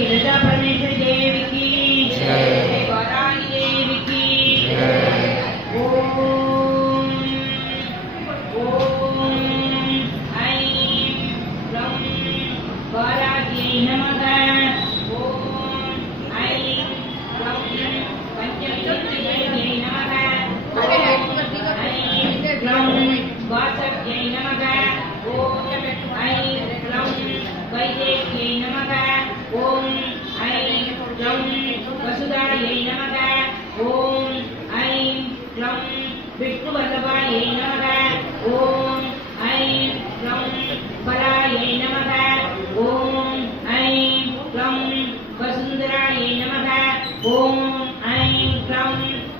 लता परमेश्वरी देवी की जय, वाराही देवी की जय। ओम ओम ऐं ह्रौं वाराह्यै नमः। ओम ऐं ह्रौं पंचविंशतिदेव्यै नमः। ऐं ह्रौं वासव्यै नमः। ओम ऐं ह्रौं वैदेह्यै नमः। ओम ऐं ह्रौं वसुधायै नमः। ओम ऐं ह्रौं विष्णुवल्लभायै नमः। ओम ऐं ह्रौं फलायै नमः। ओम ऐं ह्रौं वसुन्धरायै नमः। ओम ऐं ह्रौं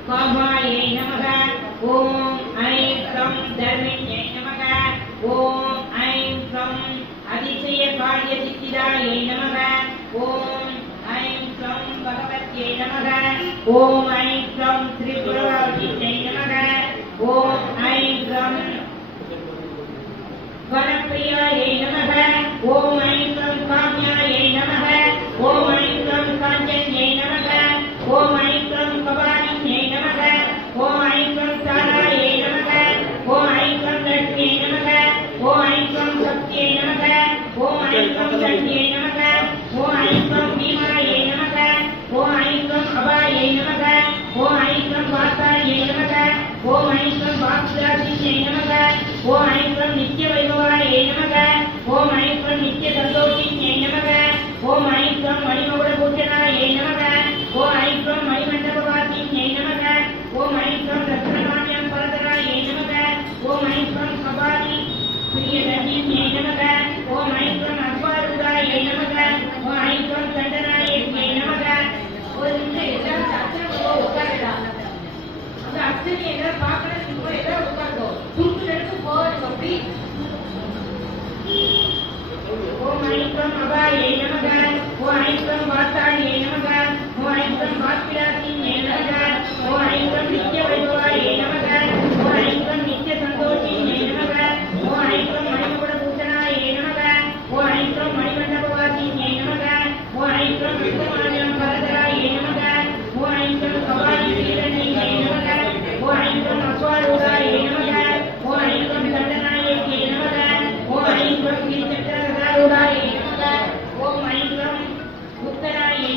कामायै नमः। ओम ऐं ह्रौं धर्मिण्यै नमः। ओम ऐं ह्रौं अतिशयकार्यसिद्धिदायै नमः। ओम ऐं ह्रौं भगवत्यै नमः। ओम ऐं ह्रौं त्रिपुरावतीयै नमः। ओम ऐं ह्रौं वरप्रियायै नमः। ओम ऐं ह्रौं काम्यायै नमः। ओम ऐं ह्रौं काञ्चन्यै नमः। ओम ऐं ह्रौं कपालिन्यै नमः। ओम ऐं ह्रौं तारायै नमः। ओम ऐं ह्रौं लक्ष्म्यै नमः। ओम ऐं ह्रौं शक्त्यै नमः। ओम ऐं ह्रौं शक्त्यै नमः। ओम ऐं ह्रौं भीमायै नमः। ओम ऐं ह्रौं अभायै नमः। ओम ऐं ह्रौं वातायै नमः। ओम ऐं ह्रौं वाक्दासिन्यै नमः। ओम ऐं ह्रौं नित्यवैभवायै नमः। ओम ऐं ह्रौं नित्यसन्तोषिन्यै नमः। ओम ऐं ह्रौं मणिमकुटभूषणायै नमः। ओम ऐं ह्रौं मणिमण्डपवासिन्यै नमः। ओम ऐं ह्रौं रत्नमाल्यां परतरायै नमः। ओम ऐं ह्रौं कपाली प्रियदर्शिन्यै नमः। ओम ऐं ह्रौं अश्वारूढायै नमः। ओम ऐं ह्रौं दण्डनायक्यै नमः। ஒரு நிமிஷம் எல்லாரும் அச்சனை உட்காருடா. அந்த அச்சனை எல்லாரும் பார்க்கணும். இப்போ எல்லாரும் உட்காருங்க. துருத்து எடுத்து போகணும் அப்படி. ஓம் ஐம் க்ரம் அபாயை நமக. ஓம் ஐம் க்ரம் வாத்தாயை நமக. ஓம் ஐம் க்ரம் வாத்பிலாசின்யை நமக. ஓம் ஐம் க்ரம் நித்ய வைபவாயை நமக. ஓம் ஐம் க்ரம் நித்ய சந்தோஷின்யை நமக. ஓம் ஐம் க்ரம் மணிமகுட பூஷணாயை நமக. ஓம் ஐம் க்ரம் மணிமண்டபவாசின்யை நமக. ஓம் ஐம் க்ரம் விஷ்ணுமால்யம் பரதராயை நமக. ஓம் ஐம் க்ரம் கபாலி ஸ்ரீரண்யை நமக. ஓம் ஐம் க்ரம் அஸ்வாரூடாயை நமக. ஓம் ஐம் க்ரம் தண்டநாயக்யை நமக. ஓம் ஐம் க்ரம் ஸ்ரீசக்கரகதாரூடாயை நமக. ஓம் ஐம் க்ரம் முக்தராயை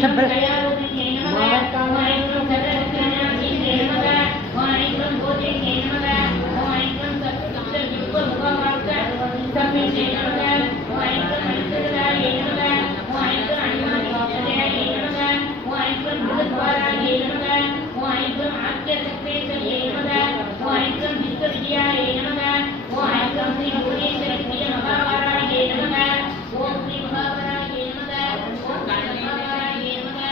கயாரூபிணியை நமக ஓம் ஐக்ரம் சர்வசக்திநாசினியை நமக ஓம் ஐக்ரம் கோதியை நமக ஓம் ஐக்ரம் சப்த விஸ்வ முகமார்க்க சம்மியை நமக ஓம் ஐக்ரம் அனிதராயை நமக ஓம் ஐக்ரம் அனிமானியை நமக ஓம் ஐக்ரம் புதத்வாராயை நமக ஓம் ஐக்ரம் ஆத்ய சக்தேசயை நமக ஓம் ஐக்ரம் விஸ்வ வித்யாயை நமக ஓம் ஐக்ரம் ஸ்ரீ புவனேஸ்வரி பிரிய மகாவாராயை நமக ஓம் ஸ்ரீ மகாவாராயை நமக ஓம் மகாவாராயை நமக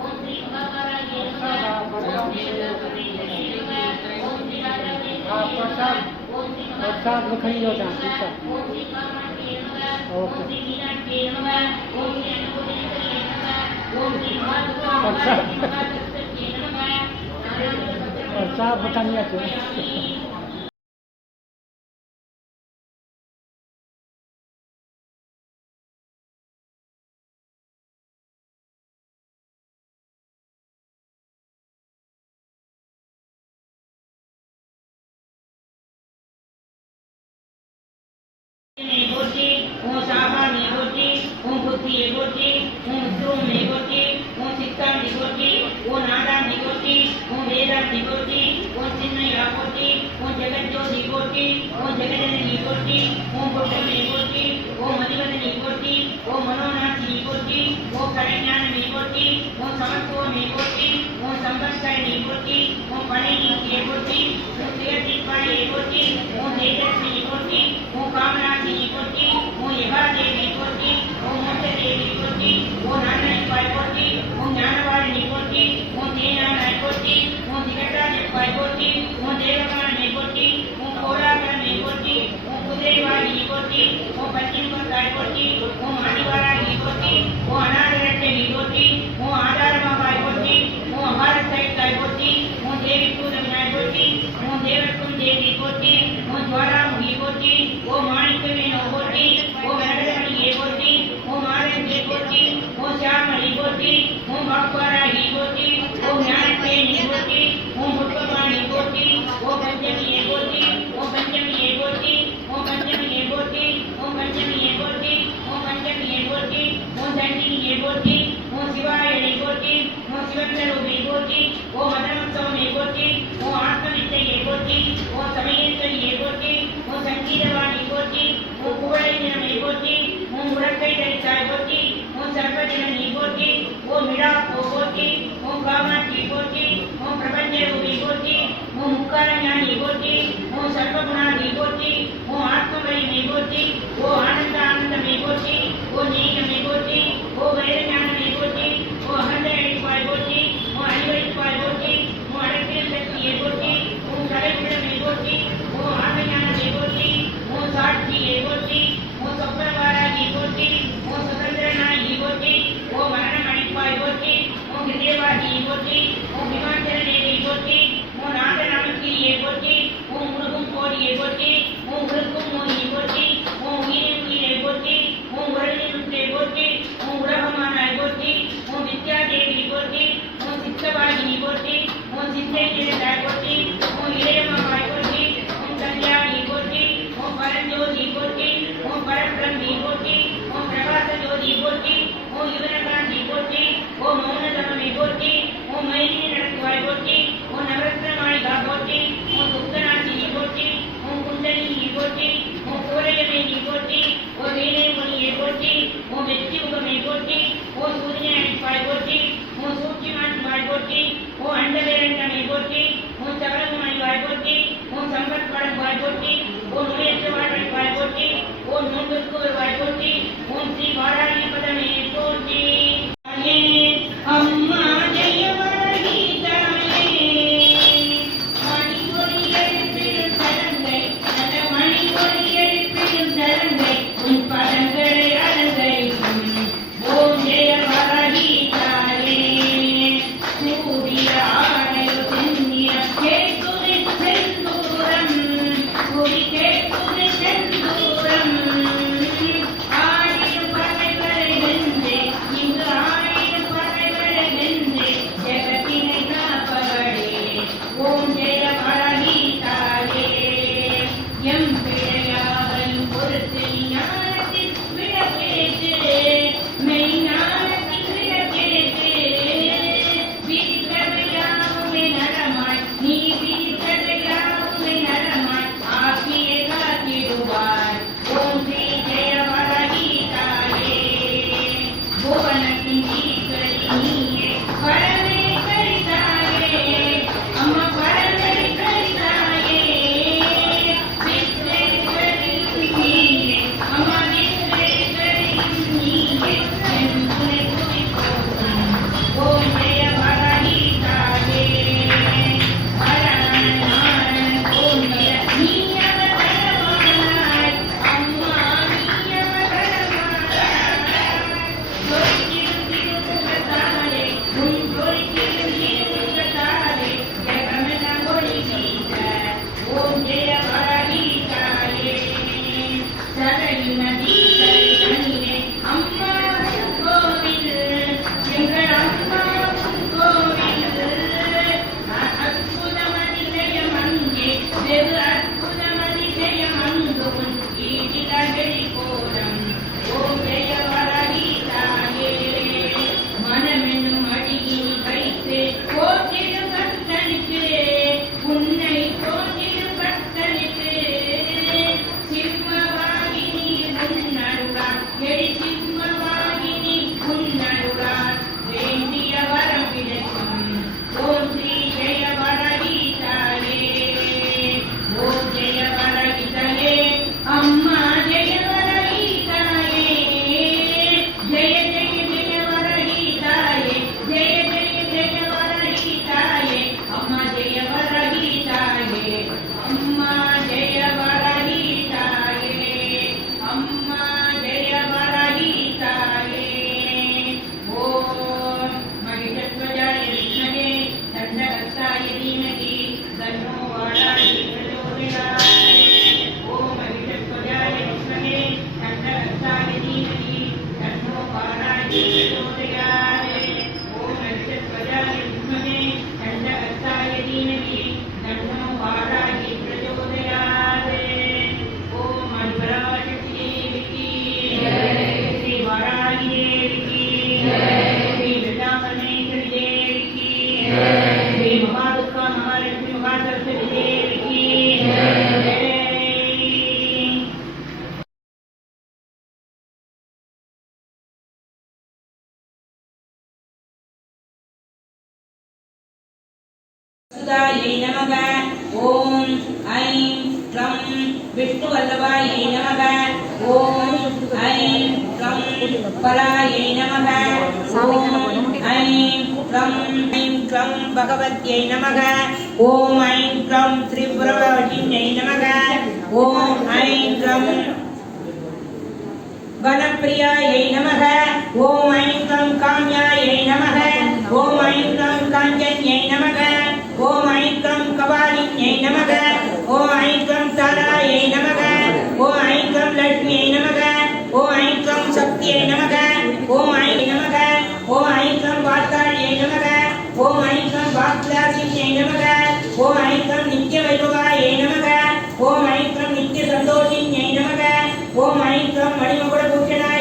ஓம் ஸ்ரீ மகாவாராயை நமக ஓம் ஸ்ரீ மகாவாராயை நமக ஓம் ஸ்ரீ ராஜாவை ஓம் ஸ்ரீ மகாவாராயை நமக ஓம் ஸ்ரீ காமாட்சியை நமக ஓம் ஸ்ரீ மீனாட்சியை நமக ஓம் ஸ்ரீ அன்னபூர்ணேஸ்வரியை நமக ஓம் ஸ்ரீ மகாசரஸ்வதியை நமக प्रसाद बतानिया तो ओम साहा निगोटी ओम बुद्धि निगोटी ओम धूम निगोटी ओम चित्ता निगोटी ओम नादा निगोटी ओम वेदा निगोटी ओम चिन्ह यागोटी ओम जगज्जो निगोटी ओम जगजन निगोटी ओम बुद्धम निगोटी ओम मदिवद निगोटी ओम मनोनाथ निगोटी ओम करिज्ञान निगोटी ओम समत्व निगोटी ओम संवत्सर निगोटी ओम पणिनि निगोटी ओम त्रियतिपाणि निगोटी ओम तेजस्वी निगोटी ओम कामनाथी निगोटी ओम यभादेवी निगोटी ओम मोक्षदेवी निगोटी ओम नारायण निगोटी ओम ज्ञानवाणी निगोटी ओम तेनाम निगोटी ओम दिगटा निगोटी ओम देवकान निगोटी ओम कोलाकर निगोटी ओम कुदिरेवाड़ी निगोटी ओम पश्चिमकोट निगोटी ओम माणिवाड़ा निगोटी ओम अनाथरट्टे निगोटी ओम आधारमाबा निगोटी ओम अमरसैट निगोटी ओम देवीपुरम निगोटी ओम देवकुंड देवी निगोटी ओम ज्वालामुखी निगोटी ओम माणिक्यमे निगोटी ओम वेंकटरमणि निगोटी ओम आर्यन निगोटी ओम श्याम निगोटी ओम बागवाड़ा निगोटी ओम ज्ञानटे निगोटी ओम मुट्टप्पा निगोटी ओम पंचमी निगोटी ओम पंचमी निगोटी ओम पंचमी निगोटी ओम पंचमी निगोटी ओम पंचमी निगोटी ओम संजीवनी निगोटी ओम शिवाय निगोटी ओम शिवस्वरूप निगोटी ओम मदनोत्सव निगोटी ओम आत्मविद्या निगोटी ओम समयेश्वरी निगोटी ओम संगीतवाणी निगोटी ओम कुवलैन निगोटी ओम मुरक्कै दरिता निगोटी ओम सर्पदिन निगोटी ओम मिडा निगोटी ओम कामाक्षी निगोटी ओम प्रपंचरूप निगोटी ओम मुक्कारज्ञान निगोटी ओम सर्वगुणा निगोटी ओम आत्मवै निगोटी ओम आनंद आनंद निगोटी ओम नील निगोटी ओम वैरज्ञान निगोटी ओम अहंदय निगोटी ओम अनिवै निगोटी ओम अडक्किल शक्ति निगोटी ओम कलैपुर निगोटी ओम आत्मज्ञान निगोटी ओम साक्षी निगोटी ओम स्वप्नवारा निगोटी ओम स्वतंत्रना निगोटी ओम मरणमणिपा निगोटी ओम हृदयवा निगोटी ओम हिमाचल निगोटी ओम नागनामकी निगोटी ओम मुरुगुम कोडी निगोटी ओम उरुकुम निगोटी ओम उयिरिम निगोटी ओम उरलिम निगोटी ओम उरहमान निगोटी ओम विद्यादेवी निगोटी ओम सिद्धवाणी निगोटी ओम सिद्धेश्वरी निगोटी ओम इलयम्मा निगोटी ऐं क्लं विष्णुवल्लभायै नमः ॐ ऐं क्लं परायै नमः ऐं क्लं भगवत्यै नमः ॐ ऐं क्लं त्रिपुरवटिन्यै नमः ॐ ऐं क्लं वनप्रियायै नमः ॐ ऐं क्लं काम्यायै नमः ॐ ऐं क्लं काञ्चन्यै नमः ॐ ऐं क्लं कपालिन्यै नमः ॐ ऐं क्लं तारायै नमः ॐ ऐं क्लं लक्ष्म्यै नमः ॐ ऐं क्लं शक्त्यै नमः ॐ ऐं नमः ॐ ऐं क्लं वार्तायै नमः ॐ ऐं क्लं वाक्लासिन्यै नमः ॐ ऐं क्लं नित्यवैभवायै नमः ॐ ऐं क्लं नित्यसन्तोषिन्यै नमः ॐ ऐं क्लं मणिमकुटभूषणाय